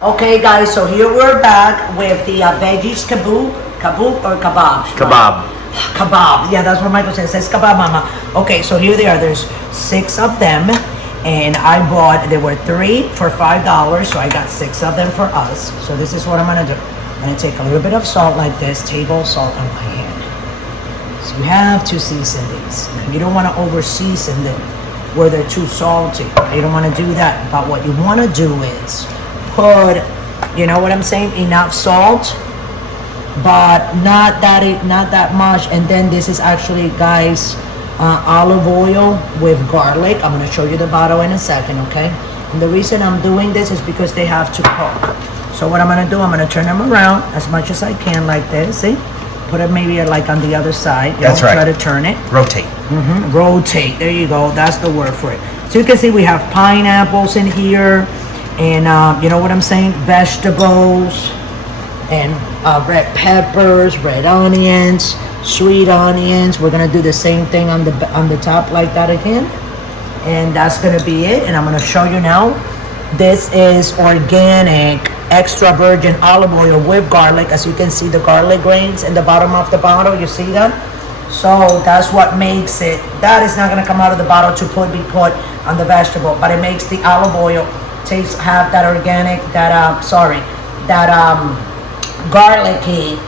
Okay, guys, so here we're back with the veggies kebab or kebabs? Kebab. Kebab. Yeah, that's what Michael says. It says kebab, mama. Okay, so here they are. There's 6 of them, and I bought. There were 3 for $5, so I got 6 of them for us. So this is what I'm gonna do. I'm gonna take a little bit of salt like this, table salt on my hand. So you have to season these. Now, you don't want to over season them where they're too salty. You don't want to do that. But what you want to do is put, you know what I'm saying, enough salt, but not that much. And then this is actually, guys, olive oil with garlic. I'm gonna show you the bottle in a second, okay? And the reason I'm doing this is because they have to cook. So what I'm gonna do, I'm gonna turn them around as much as I can, like this. See? Put it maybe like on the other side. That's right. Try to turn it. Rotate. Rotate. There you go. That's the word for it. So you can see we have pineapples in here. And you know what I'm saying? Vegetables and red peppers, red onions, sweet onions. We're gonna do the same thing on the top like that again. And that's gonna be it. And I'm gonna show you now. This is organic, extra virgin olive oil with garlic. As you can see, the garlic grains in the bottom of the bottle. You see that? So that's what makes it. That is not gonna come out of the bottle to be put on the vegetable, but it makes the olive oil have that organic, garlicky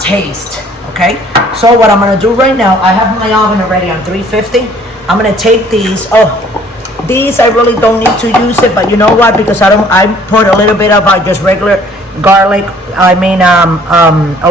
taste. Okay, so what I'm gonna do right now, I have my oven already on 350. I'm gonna take these. These I really don't need to use it, but you know what, because I put a little bit of just regular garlic, a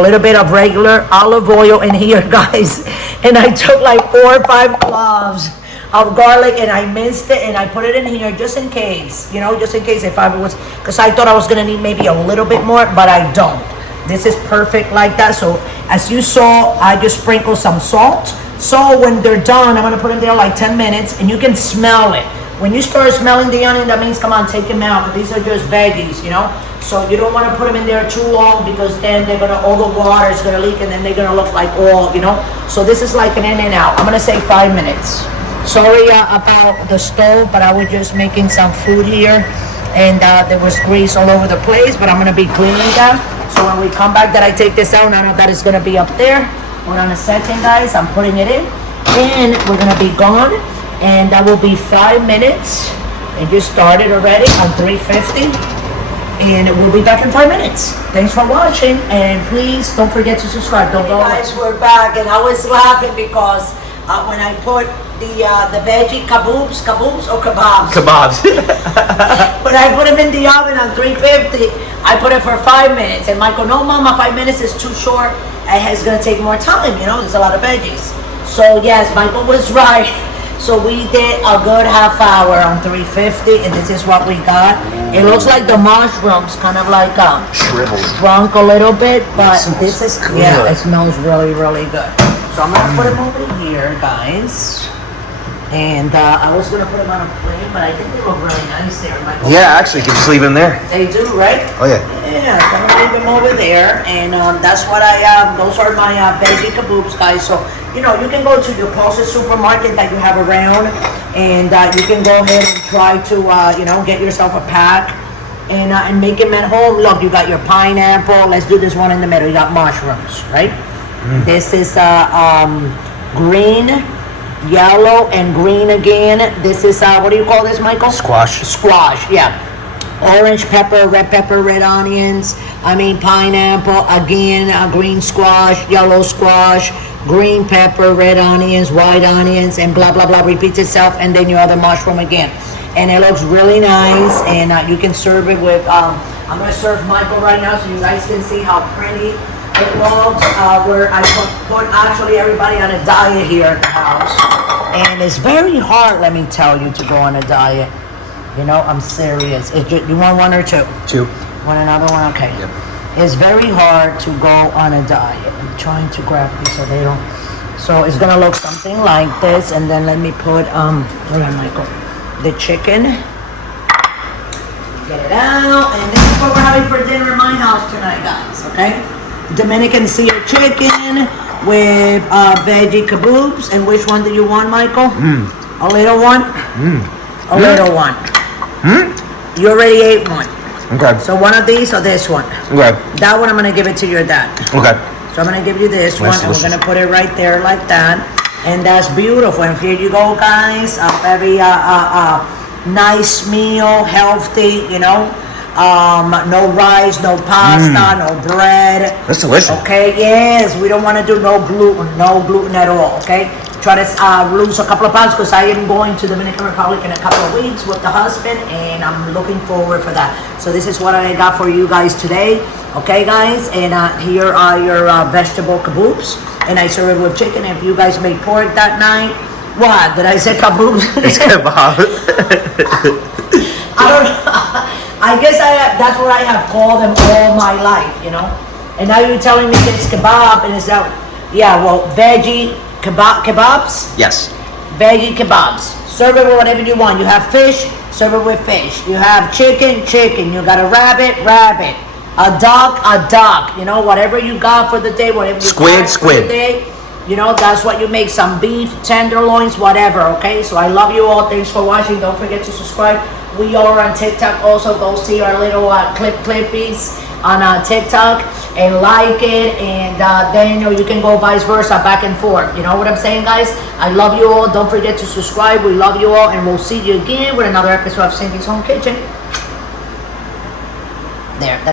little bit of regular olive oil in here, guys. And I took like 4 or 5 cloves of garlic and I minced it and I put it in here just in case, just in case if I was, because I thought I was gonna need maybe a little bit more, but I don't. This is perfect like that. So as you saw, I just sprinkled some salt. So when they're done, I'm gonna put them there like 10 minutes and you can smell it. When you start smelling the onion, that means come on, take them out. But these are just veggies, So you don't want to put them in there too long because then all the water is gonna leak and then they're gonna look like oil, So this is like an in and out. I'm gonna say 5 minutes. Sorry about the stove, but I was just making some food here and there was grease all over the place, but I'm gonna be cleaning that. So when we come back that I take this out, I know that it's gonna be up there. Hold on a second, guys, I'm putting it in. And we're gonna be gone, and that will be 5 minutes. And you started already on 350. And we'll be back in 5 minutes. Thanks for watching, and please don't forget to subscribe. Don't go. Guys, we're back, and I was laughing because when I put the veggie kebabs or kebabs. Kebabs. When I put them in the oven on 350, I put it for 5 minutes. And Michael, no, Mama, 5 minutes is too short. It's gonna take more time. There's a lot of veggies. So yes, Michael was right. So we did a good half hour on 350, and this is what we got. It looks like the mushrooms kind of like shriveled, shrunk a little bit, but this is good. Yeah, it smells really, really good. So I'm gonna put them over here, guys. And I was gonna put them on a plate, but I think they look really nice there. Yeah, actually, you can just leave them there. They do, right? Oh yeah. Yeah, so I'm gonna leave them over there, and that's what those are my veggie kebabs, guys. So you can go to your closest supermarket that you have around, and you can go ahead and try to get yourself a pack and make them at home. Look, you got your pineapple. Let's do this one in the middle. You got mushrooms, right? This is green, yellow, and green again. This is what do you call this, Michael? Squash. Squash, yeah. Orange pepper, red onions. Pineapple again. Green squash, yellow squash, green pepper, red onions, white onions, and blah blah blah. Repeats itself, and then your other mushroom again. And it looks really nice. And you can serve it with. I'm gonna serve Michael right now, so you guys can see how pretty it looks. Where I put actually everybody on a diet here at the house, and it's very hard. Let me tell you, to go on a diet. I'm serious. You want one or two? Two. Want another one? Okay. Yep. It's very hard to go on a diet. I'm trying to grab these so they don't. So it's gonna look something like this, and then let me put hold on, Michael. The chicken. Get it out, and this is what we're having for dinner in my house tonight, guys. Okay. Dominican seared chicken with veggie kebabs. And which one do you want, Michael? A little one. A little one. You already ate one. Okay. So one of these or this one? Okay. That one I'm gonna give it to your dad. Okay. So I'm gonna give you this one, Nice, and we're delicious. gonna put it right there like that. And that's beautiful. And here you go, guys. A very nice meal, healthy, you know. No rice, no pasta, no bread. That's delicious. Okay, yes, we don't want to do no gluten at all, okay? Try to lose a couple of pounds because I am going to Dominican Republic in a couple of weeks with the husband, and I'm looking forward for that. So this is what I got for you guys today, okay, guys? And here are your vegetable kebabs, and I serve it with chicken. If you guys made pork that night, what did I say? Kebabs? It's kebab. I don't know. I guess that's what I have called them all my life, you know. And now you're telling me it's kebab, and it's that, yeah, well, veggie kebabs, Yes. veggie kebabs. Serve it with whatever you want. You have fish, serve it with fish. You have chicken. You got a rabbit, a duck. You know, whatever you got for the day, whatever you got for the day. You know, that's what you make. Some beef, tenderloins, whatever, okay? So I love you all. Thanks for watching. Don't forget to subscribe. We are on TikTok also. Go see our little clippies on TikTok and like it. And then, you know, you can go vice versa, back and forth. You know what I'm saying, guys? I love you all. Don't forget to subscribe. We love you all. And we'll see you again with another episode of Cindy's Home Kitchen. There.